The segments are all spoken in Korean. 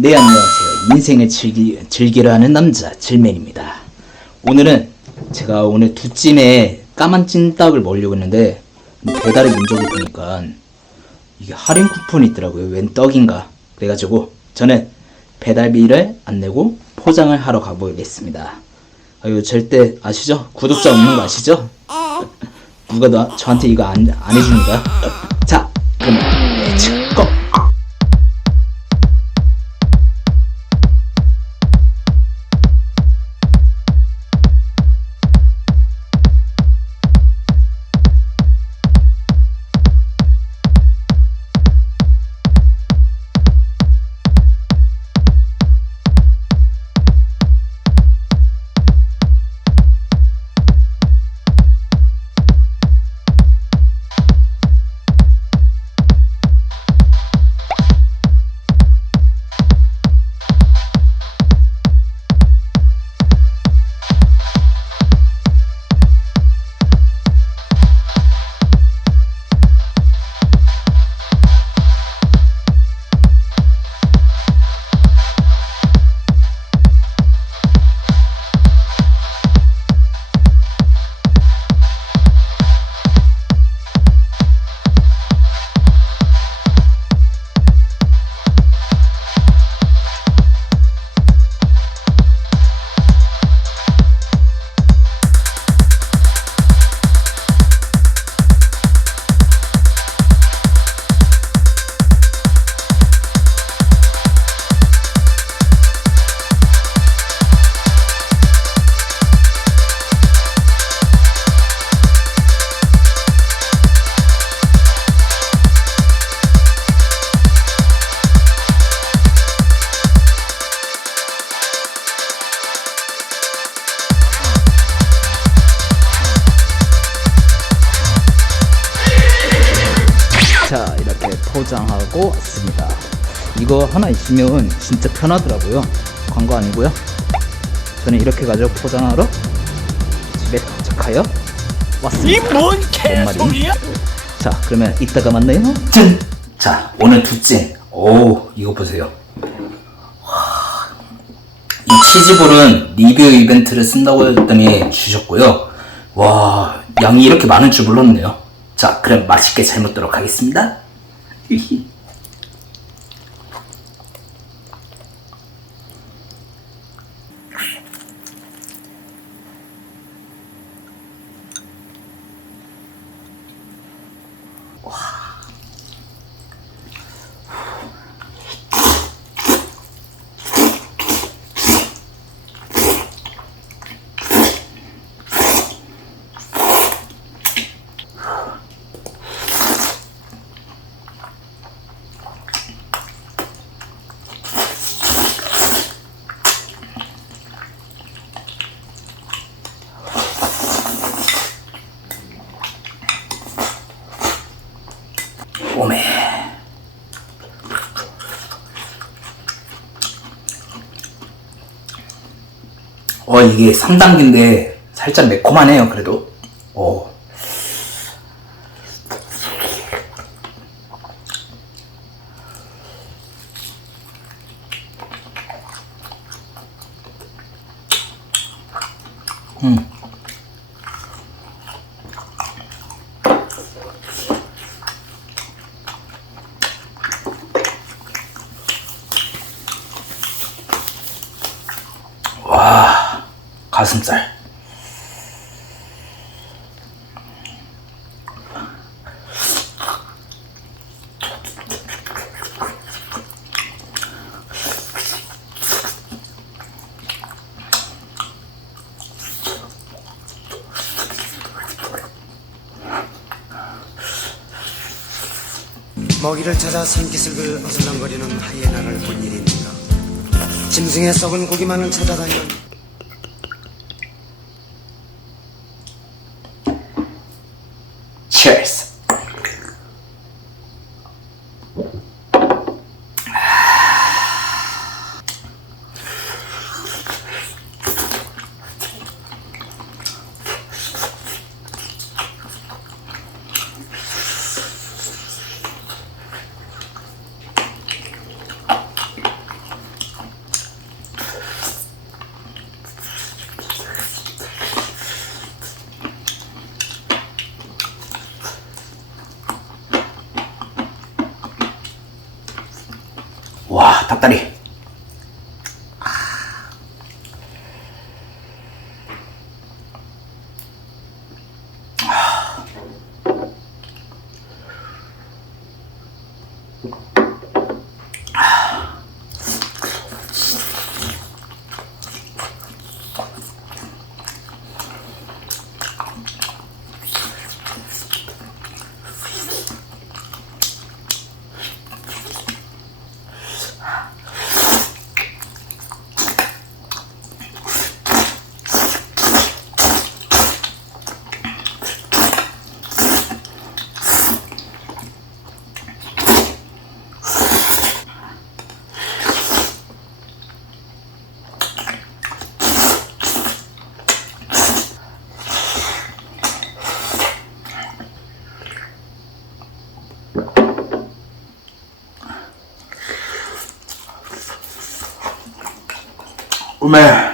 네 안녕하세요. 인생을 즐기, 즐기려 하는 남자 질맨입니다. 오늘은 제가 오늘 두 찜에 까만 찐떡을 먹으려고 했는데 배달의 민족을 보니까 이게 할인 쿠폰이 있더라고요. 웬 떡인가? 그래가지고 저는 배달비를 안 내고 포장을 하러 가보겠습니다. 아유 절대 아시죠? 구독자 없는 거 아시죠? 누가 나, 저한테 이거 안, 안 해줍니다 자 포장하고 왔습니다. 이거 하나 있으면 진짜 편하더라고요. 광고 아니고요. 저는 이렇게 가지고 포장하러 집에 도착하여 왔습니다. 뭔 개소리야? 자 그러면 이따가 만나요. 짠! 자 오늘 두째. 오 이거 보세요. 와, 이 치즈볼은 리뷰 이벤트를 쓴다고 했더니 주셨고요. 와 양이 이렇게 많은 줄 몰랐네요. 자 그럼 맛있게 잘 먹도록 하겠습니다 Hehehe 어 이게 3단계인데 살짝 매콤하네요 그래도 오. 음. 와 가슴살 먹이를 찾아 산기슭을 어슬렁거리는 하이에나를 본 일입니까? 짐승의 썩은 고기만을 찾아다니는 닭다 리.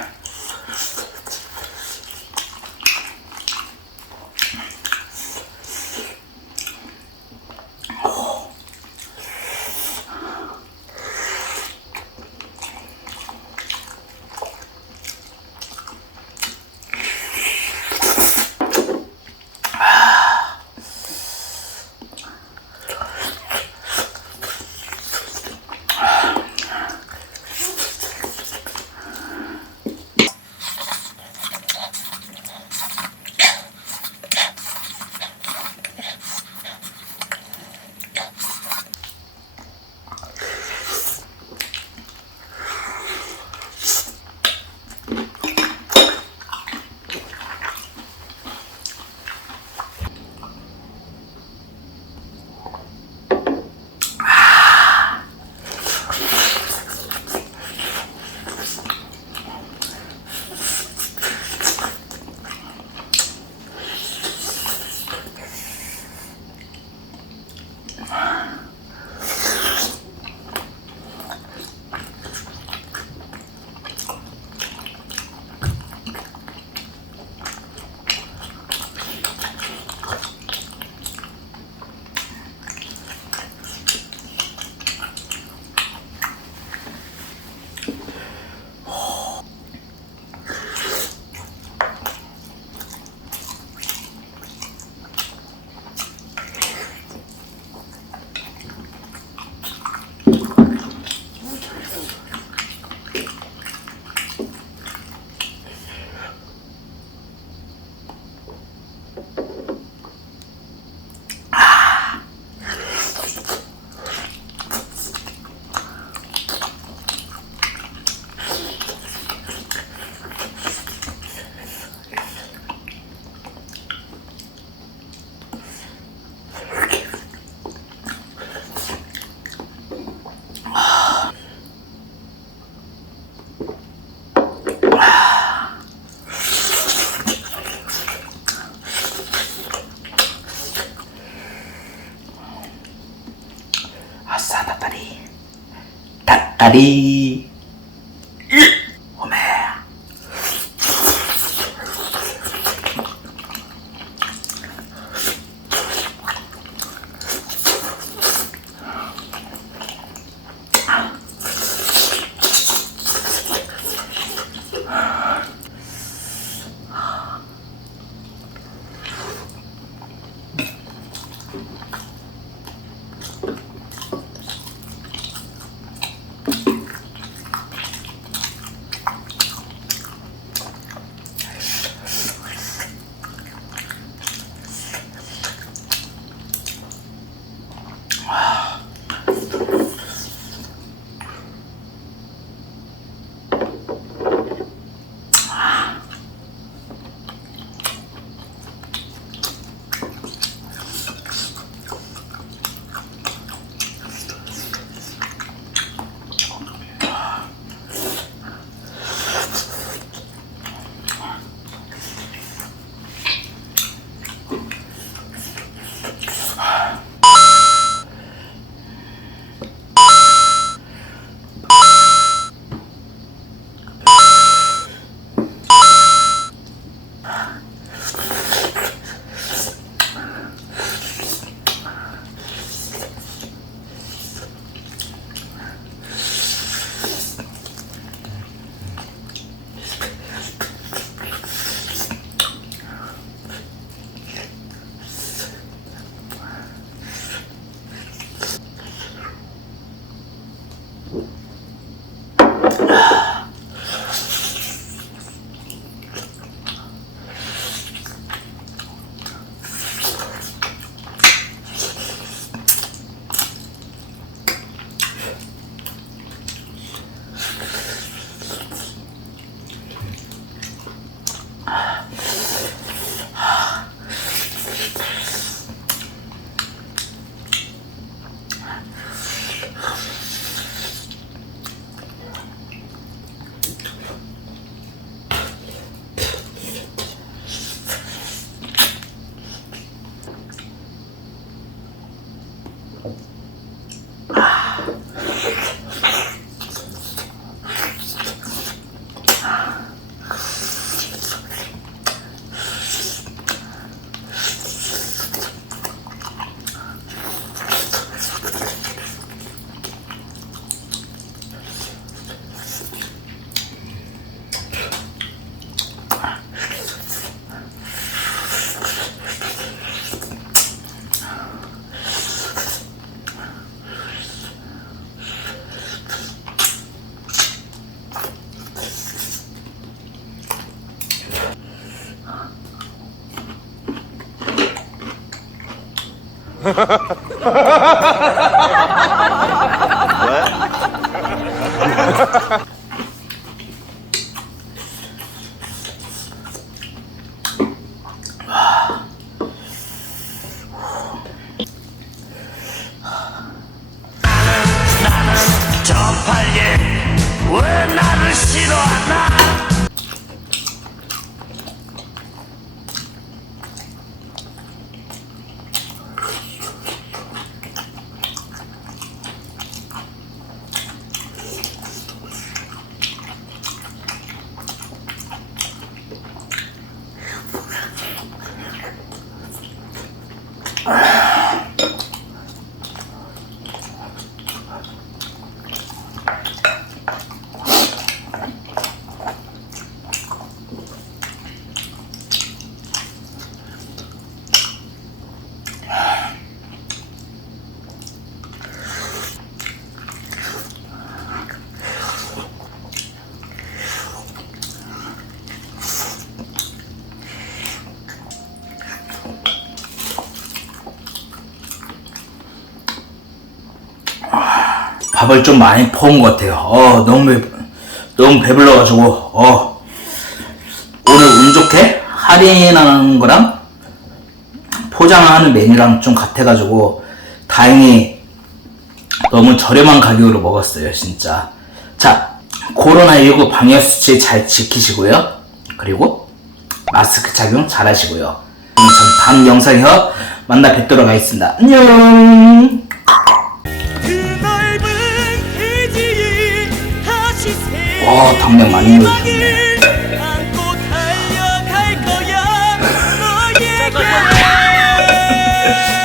닭 저 밥을 좀 많이 퍼온 것 같아요. 어, 너무 배, 너무 배불러가지고, 어. 오늘 운 좋게 할인하는 거랑 포장하는 메뉴랑 좀 같아가지고, 다행히 너무 저렴한 가격으로 먹었어요, 진짜. 자, 코로나19 방역수칙 잘 지키시고요. 그리고 마스크 착용 잘 하시고요. 전 다음 영상에서 만나 뵙도록 하겠습니다. 안녕! 새 와, 당면 많이 넣어주셨네.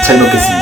잘 먹겠습니다.